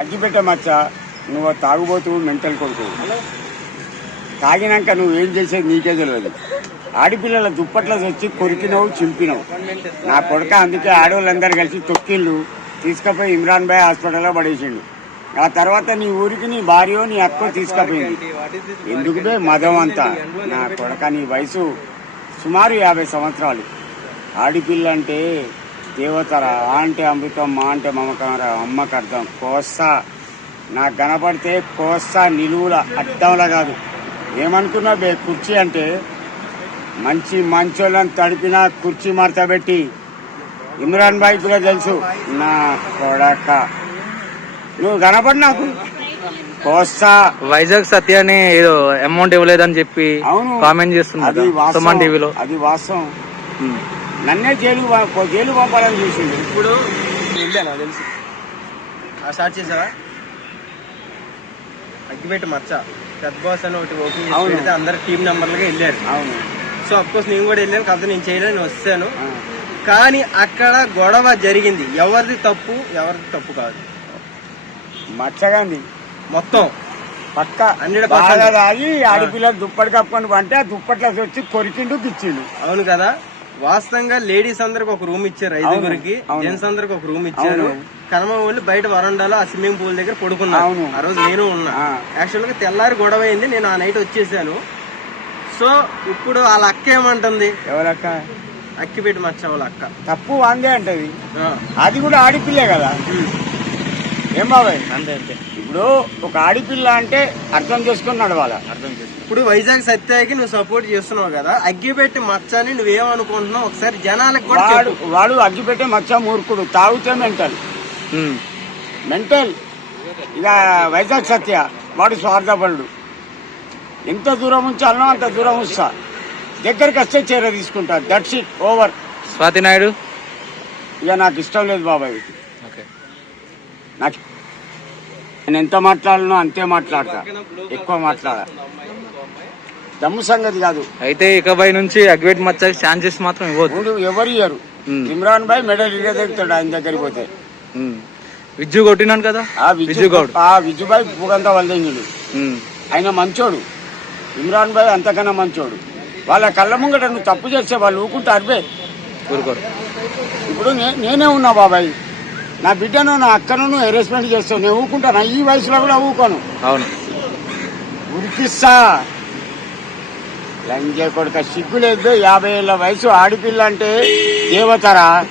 అగ్గిపెట్ట మచ్చ నువ్వు తాగుబోతు మెంటల్ కొడుకు. తాగినాక నువ్వు ఏం చేసేది నీకే తెలియదు ఆడిపిల్లల దుప్పట్ల వచ్చి కొరికినవు చింపినవు. నా కొడుక అందుకే ఆడవాళ్ళందరూ కలిసి తొక్కిళ్ళు తీసుకుపోయి ఇమ్రాన్ భాయ్ హాస్పిటల్లో పడేసిండు. ఆ తర్వాత నీ ఊరికి నీ భార్య నీ అక్క తీసుకుపోయింది. ఎందుకు బే మదం అంతా? నా కొడక నీ వయసు సుమారు యాభై సంవత్సరాలు. ఆడిపిల్ల అంటే దేవతరా ఆ అంటే అమృతం మా అంటే మమకారా అమ్మకు అర్థం. కోస్తా నాకు కనపడితే కోస్తా నిలువుల అడ్డంలా కాదు. ఏమనుకున్నా బే కుర్చీ అంటే మంచి మంచోళ్ళని తడిపిన కుర్చీ మడత పెట్టి ఇమ్రాన్ భాయ్ కూడా తెలుసు నా కొడక. నువ్వు కనపడి నాకు? కోస్తా వైజాగ్ సత్య అని ఏదో అమౌంట్ ఇవ్వలేదని చెప్పి కామెంట్ చేస్తున్నారు వాస్తవం. సుమన్ టీవీలో. అది వాస్తవం. నన్నే జైలు ప- జైలు పంపాలని చూసిండు. ఇప్పుడు వెళ్ళాను తెలుసు? ఆ స్టార్ట్ చేసావా? అగ్గిపెట్టి మచ్చ. పెద్ద బాస్ అని ఒకటి ఓపెన్ చేసి. పెడితే అందరు టీం నెంబర్లుగా వెళ్ళారు. అవును. సో అఫ్ కోర్స్ నేను కూడా వెళ్ళాను. కాకపోతే నేను చేయలేను వస్తాను. కానీ అక్కడ గొడవ జరిగింది. ఎవరిది తప్పు ఎవరిది తప్పు కాదు. మచ్చగాంది. మొత్తం. పక్క. 100% బాగా తాగి ఆడపిల్లలు దుప్పటి కప్పుకొని పంటే ఆ దుప్పట్లో వచ్చి కొరికిండు గిచ్చిండు. అవును కదా? వాస్తవంగా లేడీస్ అందరికి ఒక రూమ్ ఇచ్చారు ఐదుగురికి. జెంట్స్ అందరికి ఒక రూమ్ ఇచ్చారు. కనమ వాళ్ళు బయట వరండాలో ఆ స్విమ్మింగ్ పూల్ దగ్గర పడుకున్నారు. అవును. ఆ రోజు నేను ఉన్నా. ఆ. యాక్చువల్గా తెల్లారి గొడవ అయింది నేను ఆ నైట్ వచ్చేసాను. సో ఇప్పుడు వాళ్ళ అక్క ఏమంటుంది? ఎవరక్క? అక్కిపెట్టి మచ్చ వాళ్ళ అక్క. తప్పు అందే అంటది. ఆ. అది కూడా ఆడిపిల్లే కదా. ఏం బాబాయ్? అంతే అంతే. ఇప్పుడు ఒక ఆడిపిల్ల అంటే అర్థం చేసుకుని నడవాల అర్థం చేసుకో ఇప్పుడు వైజాగ్ సత్యాకి నువ్వు సపోర్ట్ చేస్తున్నావు కదా అగ్గిపెట్టి మచ్చని నువ్వేమనుకుంటున్నావు ఒకసారి జనాలకు కూడా వాడు చెప్పు. వాడు అగ్గిపెట్టే మచ్చ మూర్ఖుడు తాగితే మెంటల్. మెంటల్. ఇక వైజాగ్ సత్య వాడు స్వార్థపరుడు. ఎంత దూరం ఉంచాలనో అంత దూరం ఉంచా దగ్గరికి వస్తే చీర తీసుకుంటా that's it over Swathi Naidu. ఇక నాకు ఇష్టం లేదు బాబాయ్. ఓకే. నాకు నేను ఎంత మాట్లాడనో అంతే మాట్లాడతా. ఎక్కువ మాట్లాడ. దమ్ము సంగతి కాదు. అయితే ఇకపై నుంచి అగ్వేట్ మచ్చకి ఛాన్సెస్ మాత్రం ఇవ్వద్దు. మూడు ఎవరు ఇయ్యరు. ఇమ్రాన్ భాయ్ మెడల్ ఇదే తెగుతాడు ఆయన దగ్గరికి పోతే. విజ్జు కొట్టినాను కదా? ఆ విజ్జు గౌడ్ ఆ విజుబాయ్ భూగంతా వల్లింగుడు ఉమ్. ఆయన మంచోడు. ఇమ్రాన్ భాయ్ అంతకన్నా మంచోడు. వాళ్ళ కళ్ళ ముంగట నువ్వు తప్పు చేస్తే వాళ్ళు ఊకుంటే అర్బే ఊరుకోరు. ఇప్పుడు నే- నేనే ఉన్నా బాబాయ్. నా బిడ్డను నా అక్కను హెరాస్మెంట్ చేస్తావు. నేను ఊకుంటాను ఈ వయసులో కూడా ఊకోను అవును. ఉరికిస్తా. లంజే కొడుక సిగ్గు లేదు. యాభై ఏళ్ళ వయసు ఆడిపిల్ల అంటే దేవతరా?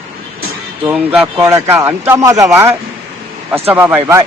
దొంగ కొడక. అంత మాధవా? వస్తా బాబాయ్ బాయ్.